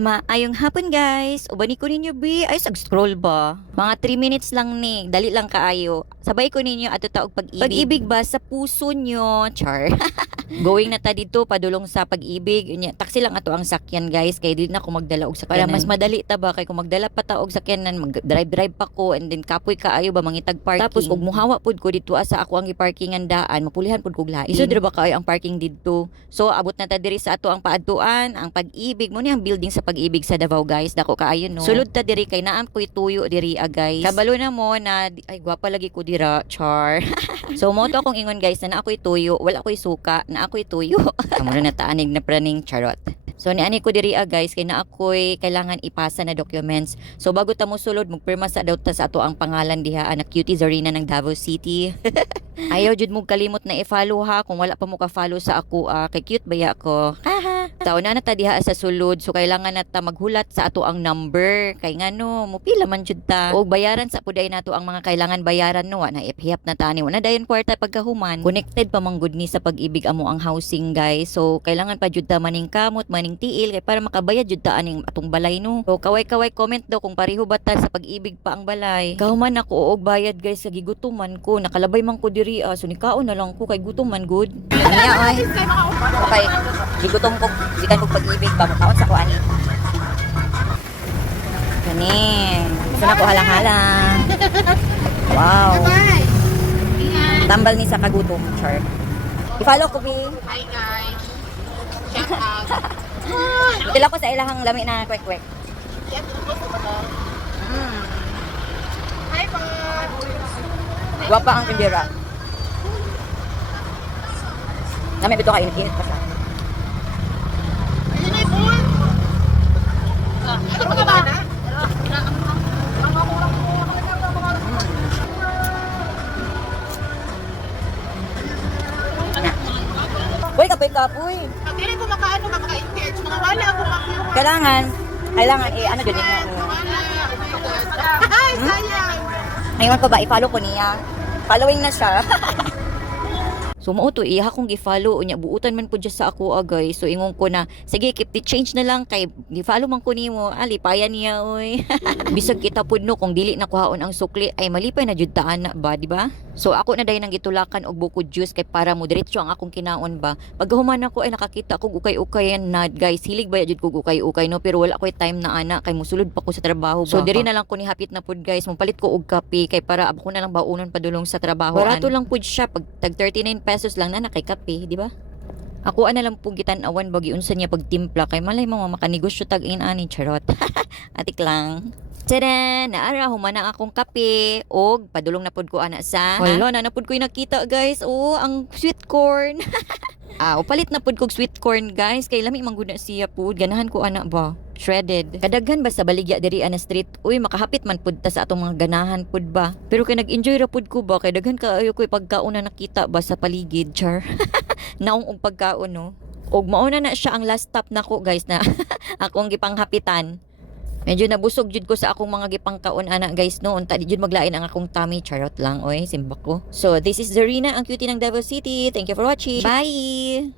Maayong hapon guys. Ubani ko ninyo bi ay sag-scroll ba. Mga 3 minutes lang ni. Dali lang kaayo. Sabay ko ninyo ato taog pag-ibig. Pag-ibig ba sa puso nyo? Char. Going na ta dito padulong sa pag-ibig. Unya, taxi lang ato ang sakyan guys kay di na ko magdala og sakyanan. Para mas madali ta ba kay kung magdala pa ta og sakyanan, mag-drive pa ko and then kapoy kaayo ba mangitag parking. Tapos ug muhawa pud ko dito sa ako ang giparkingan daan, mapulihan pud ko lain. Iso dira ba kaayo ang parking didto. So abot na ta diri sa ato ang paadtuan, ang pag-ibig mo ni ang building sa pag-ibig sa Davao guys. Dako kaayo no. Sulod ta diri kay naam ko'y tuyo diri guys. Kabalo na mo na ay gwapa lagi ko dira, char. So mo to akong ingon guys na ako'y tuyo, wala ko'y suka, na ako'y tuyo. Amo na taanig na praning charot. So ni ani ko diri guys kay na ako'y kailangan ipasa na documents. So bago ta mo sulod magpirma sa daw ta sa ato ang pangalan diha na Cutie Zarina ng Davao City. Ayaw jud mo kalimot na i-follow ha kung wala pa mo ka-follow sa ako kay cute baya ko. Haha. Taon na ta diha sa sulod so kailangan na ta maghulat sa ato ang number kay ngano mo pila man jud ta. Og bayaran sa puday nato ang mga kailangan bayaran no na ipihap na tani na dayon kwarta pagkahuman. Connected pa man gud ni sa pag-ibig amo ang housing guys. So kailangan pa jud ta maning kamot maning tiil kay para makabayad jud ta aning atong balay no. So kaway-kaway comment daw kung pareho ba ta sa pag-ibig pa ang balay. Kahuman ako og bayad guys sa gigutuman ko nakalabay man ko diri so nikaon na lang ko kay gutuman good. Anya ay. Okay. Gigutom ko gikan ko pag-ibig ba mo sa ko ani. Kani. Sana ko halang-halang. Wow. Tambal ni sa kagutom, char. I-follow ko bi. Hi guys. Shout out. Dila ko sa ilahang lami na kwek-kwek. Yan po sa bata. Hi po. Guwapa ang tindera. Namin bito ka init-init pa sa. Ayun ay po. Ano ba ba? Uy, kapoy-kapoy. Pag hindi ko makaano maka-engage, mga wala ako makyo. Kailangan ano dyan mo. Wala. Oh my God. Hi, sayang. Ngayon ko ba, i-follow ko niya. Following na siya. So mao to iha kong gi-follow unya buutan man pud sa ako guys. So ingon ko na sige keep the change na lang kay gi-follow man ko nimo. Alipayan niya oy. Bisag kita pud no kung dili na kuhaon ang sukli ay malipay na jud taan na ba, di ba? So ako na dayon nang gitulakan og bukod juice kay para mo diretso ang akong kinaon ba. Paghuman ako ay nakakita ko ukay-ukayan na guys. Hilig ba jud ko ukay-ukay no pero wala koy time na ana kay musulod pa ko sa trabaho ba. So diri na lang ko ni hapit na pud guys. Mopalit ko og kape kay para ako na lang baunon padulong sa trabaho. Barato lang pud siya pag tag 39 pesos lang na kay kape, di ba? Ako ana lang pug gitan-awan bagi unsa niya pagtimpla kay malay mo makanegosyo tag ani charot. Atik lang. Tada! Naara humana akong kape og padulong na pud ko ana sa. Wala na pud ko nakita guys. Oh, ang sweet corn. Palit na pud kog sweet corn guys kay lami man gud na siya pud ganahan ko ana ba. Shredded. Kadaghan ba sa baligya diri ana street? Uy, makahapit man pud ta sa atong mga ganahan pud ba. Pero kay nag-enjoy ra pud ko ba kay daghan kaayo ko'y pagkaon na nakita ba sa paligid, char. Naong og pagkaon no. Og mauna na siya ang last stop nako guys na akong gipanghapitan. Medyo nabusog jud ko sa akong mga gipangkaon ana guys no. Unta di jud maglain ang akong tummy, charot lang oy, simba ko. So this is Zarina, ang cutie ng Davao City. Thank you for watching. Bye.